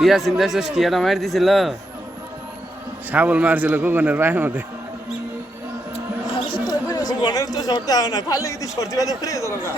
ইয়া চিন্তা করছিস কি একটা মার দিছিল শাবল মারছিল কুকুনের পায়ের মধ্যে তো শর্ট হয় না খালি যদি সর্দি বাজে ফিরে যেত না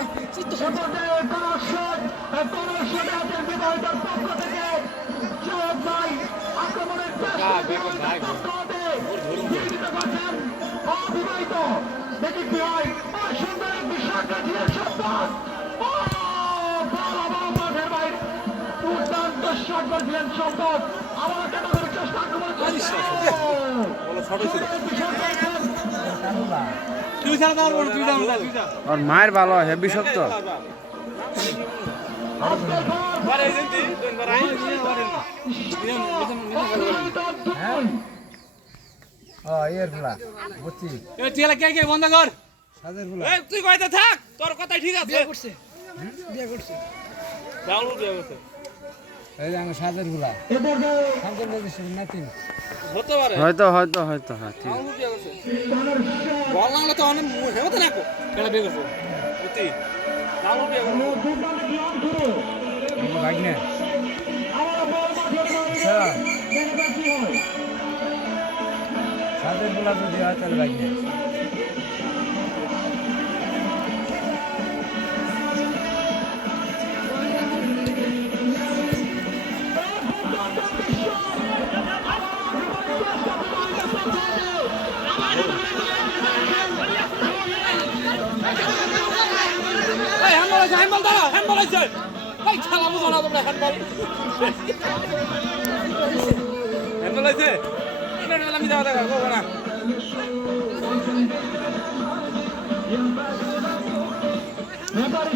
আর মায়ের ভালো হেভি শক্ত বন্ধ কর তুই কয়তে থাক তোর কথাই ঠিক আছে সাদের গুলা হতে পারে হয়তো হয়তো হয়তো হ্যাঁ ঠিক বল লাগলে তো অনেক হেমতে নাকো কেন বিয়ে করছো অতি লালু বিয়ে করছো ভাগ্নে সাদের গুলা যদি হয় তাহলে ভাগ্নে হ্যান্ডবল দাঁড়া হ্যান্ডবল আছে ভাই খেলা বুঝো না তোমরা হ্যান্ডবল আছে আমি যাওয়া দেখা করবো না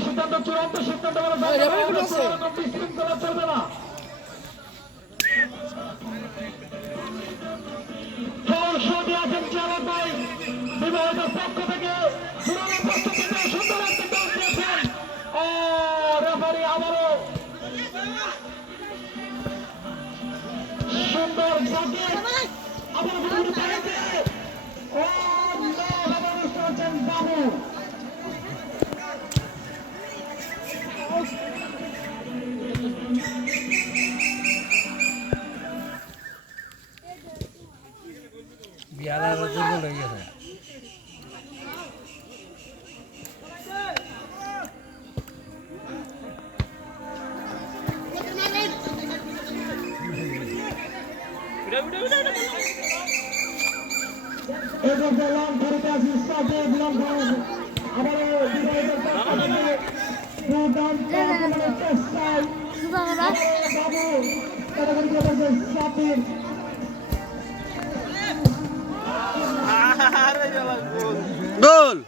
সিদ্ধান্ত চূড়ান্ত সিদ্ধান্ত চলবে না বিবাহিত পক্ষ থেকে সুন্দর একটি দল দিয়েছেন রেফারি আবারও সুন্দর বাবু বিয়ারা দুর্বল হয়ে গেছে গোল